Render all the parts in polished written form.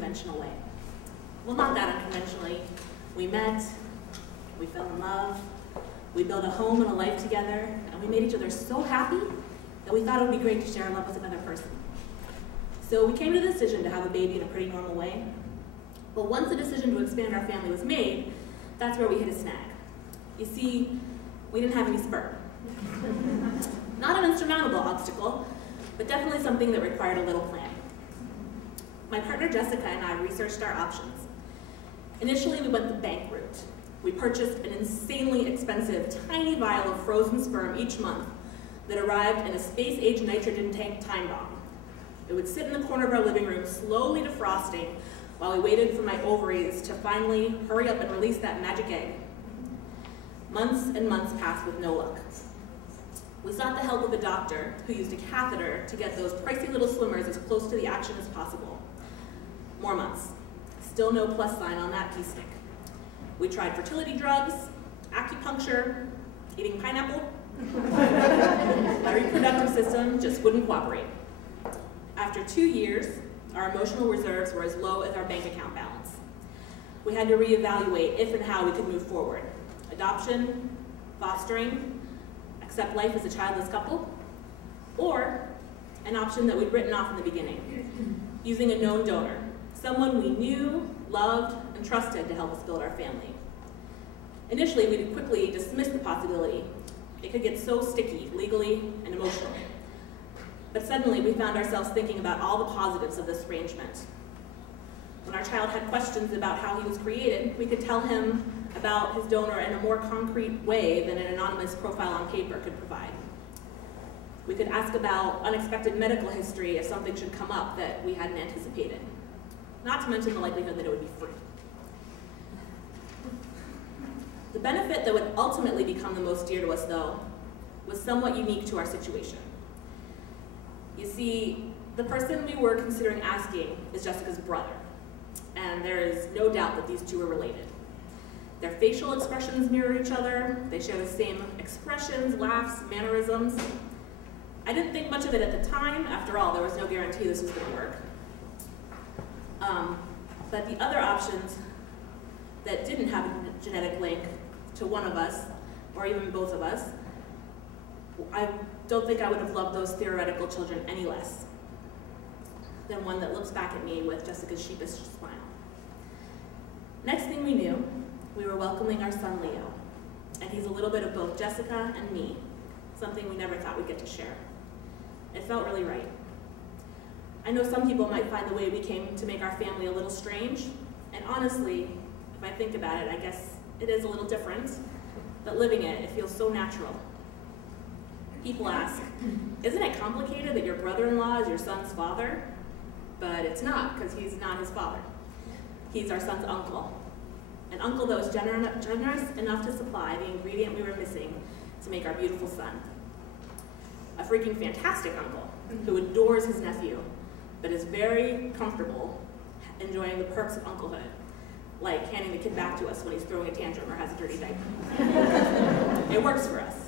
conventional way. Well, not that unconventionally. We met, we fell in love, we built a home and a life together, and we made each other so happy that we thought it would be great to share our love with another person. So we came to the decision to have a baby in a pretty normal way. But once the decision to expand our family was made, that's where we hit a snag. You see, we didn't have any sperm. Not an insurmountable obstacle, but definitely something that required a little planning. My partner Jessica and I researched our options. Initially, we went the bank route. We purchased an insanely expensive, tiny vial of frozen sperm each month that arrived in a space-age nitrogen tank time bomb. It would sit in the corner of our living room, slowly defrosting, while we waited for my ovaries to finally hurry up and release that magic egg. Months and months passed with no luck. We sought the help of a doctor who used a catheter to get those pricey little swimmers as close to the action as possible. More months. Still no plus sign on that pea stick. We tried fertility drugs, acupuncture, eating pineapple. My reproductive system just wouldn't cooperate. After 2 years, our emotional reserves were as low as our bank account balance. We had to reevaluate if and how we could move forward. Adoption, fostering, accept life as a childless couple, or an option that we'd written off in the beginning, using a known donor, someone we knew, loved, and trusted to help us build our family. Initially, we quickly dismissed the possibility. It could get so sticky, legally and emotionally. But suddenly, we found ourselves thinking about all the positives of this arrangement. When our child had questions about how he was created, we could tell him about his donor in a more concrete way than an anonymous profile on paper could provide. We could ask about unexpected medical history if something should come up that we hadn't anticipated, not to mention the likelihood that it would be free. The benefit that would ultimately become the most dear to us, though, was somewhat unique to our situation. You see, the person we were considering asking is Jessica's brother, and there is no doubt that these two are related. Their facial expressions mirror each other, they share the same expressions, laughs, mannerisms. I didn't think much of it at the time. After all, there was no guarantee this was going to work. But the other options that didn't have a genetic link to one of us, or even both of us, I don't think I would have loved those theoretical children any less than one that looks back at me with Jessica's sheepish smile. Next thing we knew, we were welcoming our son Leo, and he's a little bit of both Jessica and me, something we never thought we'd get to share. It felt really right. I know some people might find the way we came to make our family a little strange, and honestly, if I think about it, I guess it is a little different, but living it, it feels so natural. People ask, isn't it complicated that your brother-in-law is your son's father? But it's not, because he's not his father. He's our son's uncle. An uncle that was generous enough to supply the ingredient we were missing to make our beautiful son. A freaking fantastic uncle who adores his nephew, but is very comfortable enjoying the perks of unclehood, like handing the kid back to us when he's throwing a tantrum or has a dirty diaper. It works for us.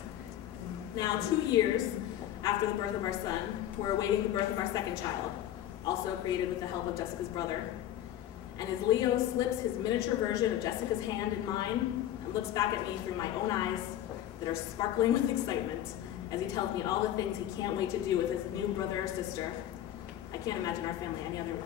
Now, 2 years after the birth of our son, we're awaiting the birth of our second child, also created with the help of Jessica's brother. And as Leo slips his miniature version of Jessica's hand in mine and looks back at me through my own eyes that are sparkling with excitement as he tells me all the things he can't wait to do with his new brother or sister, I can't imagine our family any other way.